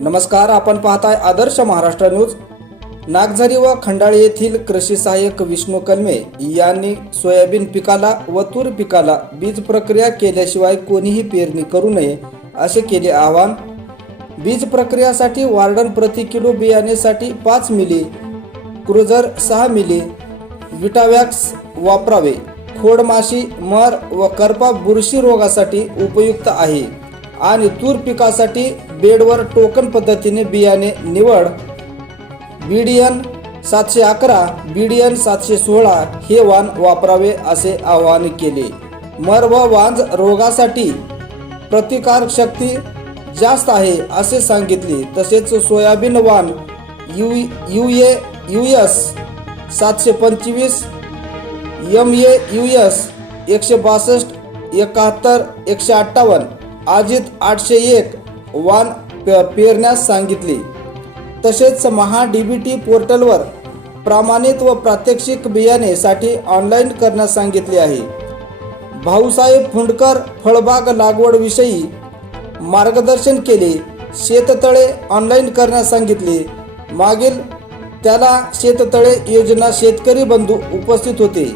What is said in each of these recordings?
नमस्कार आपण पाहताय आदर्श महाराष्ट्र न्यूज. नागझरी व खंडाळी येथील कृषी सहाय्यक विष्णू कलमे यांनी सोयाबीन पिकाला व तूर पिकाला बीज प्रक्रिया केल्याशिवाय कोणीही पेरणी करू नये असे केले आवाहन. बीज प्रक्रियासाठी वार्डन प्रति किलो बियाणेसाठी पाच मिली क्रुझर सहा मिली विटावॅक्स वापरावे. खोडमाशी मर व करपा बुरशी रोगासाठी उपयुक्त आहे. आणि तूर पिकासाठी बेडवर टोकन पद्धतीने बियाणे निवड. बीडीएन सातशे अकरा बीडीएन सातशे सोळा हे वाण वापरावे असे आवाहन केले. मर व वांज रोगासाठी प्रतिकार शक्ती जास्त आहे असे सांगितले. तसेच सोयाबीन वाण U U A U S सातशे पंचवीस एम ए यू एस एकशे बासष्ट एकाहत्तर एकशे अठ्ठावन्न अजित आठशे एक वाण पे- पेरण्यास सांगितले. तसेच महा डी बी टी पोर्टलवर प्रामाणित व प्रात्यक्षिक बियाणेसाठी ऑनलाईन करण्यास सांगितले आहे. भाऊसाहेब फुंडकर फळबाग लागवडविषयी मार्गदर्शन केले शेततळे ऑनलाईन करण्यास सांगितले. मागील त्याला शेततळे योजना शेतकरी बंधू उपस्थित होते.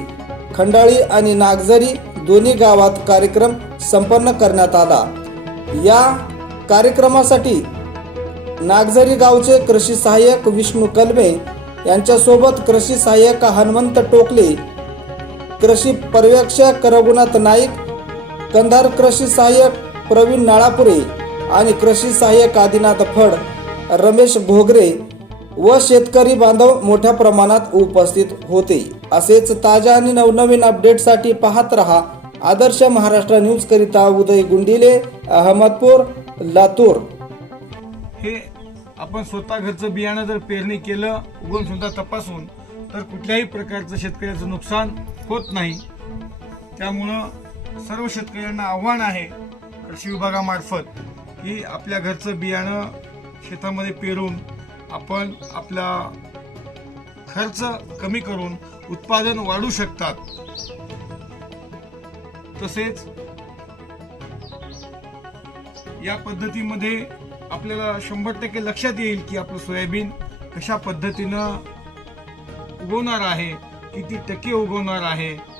खंडाळी आणि नागझरी दोन्ही गावात कार्यक्रम संपन्न करण्यात आला. या कार्यक्रमासाठी नागझरी गावचे कृषी सहाय्यक विष्णू कलमे यांच्यासोबत कृषी सहाय्यक हनुमंत टोकले कृषी पर्यवेक्षक रघुनाथ नाईक कंधार कृषी सहाय्यक प्रवीण नाळापुरे आणि कृषी सहाय्यक आदिनाथ फड रमेश घोगरे व शेतकरी बांधव मोठ्या प्रमाणात उपस्थित होते. असेच ताज्या आणि नवनवीन अपडेटसाठी पाहत रहा आदर्श महाराष्ट्र न्यूज करिता उदय गुंडिले अहमदपूर लातूर. हे आपण स्वतः घरचं बियाणं जर पेरणी केलं उगवून सुद्धा तपासून तर कुठल्याही प्रकारचं शेतकऱ्याचं नुकसान होत नाही. त्यामुळं सर्व शेतकऱ्यांना आव्हान आहे कृषी विभागामार्फत की आपल्या घरचं बियाणं शेतामध्ये पेरून आपण आपला खर्च कमी करून उत्पादन वाढू शकतात. तसेच या पद्धतीमध्ये आपल्याला शंभर टक्के लक्षात येईल की आपलं सोयाबीन कशा पद्धतीनं उगवणार आहे किती टक्के उगवणार आहे.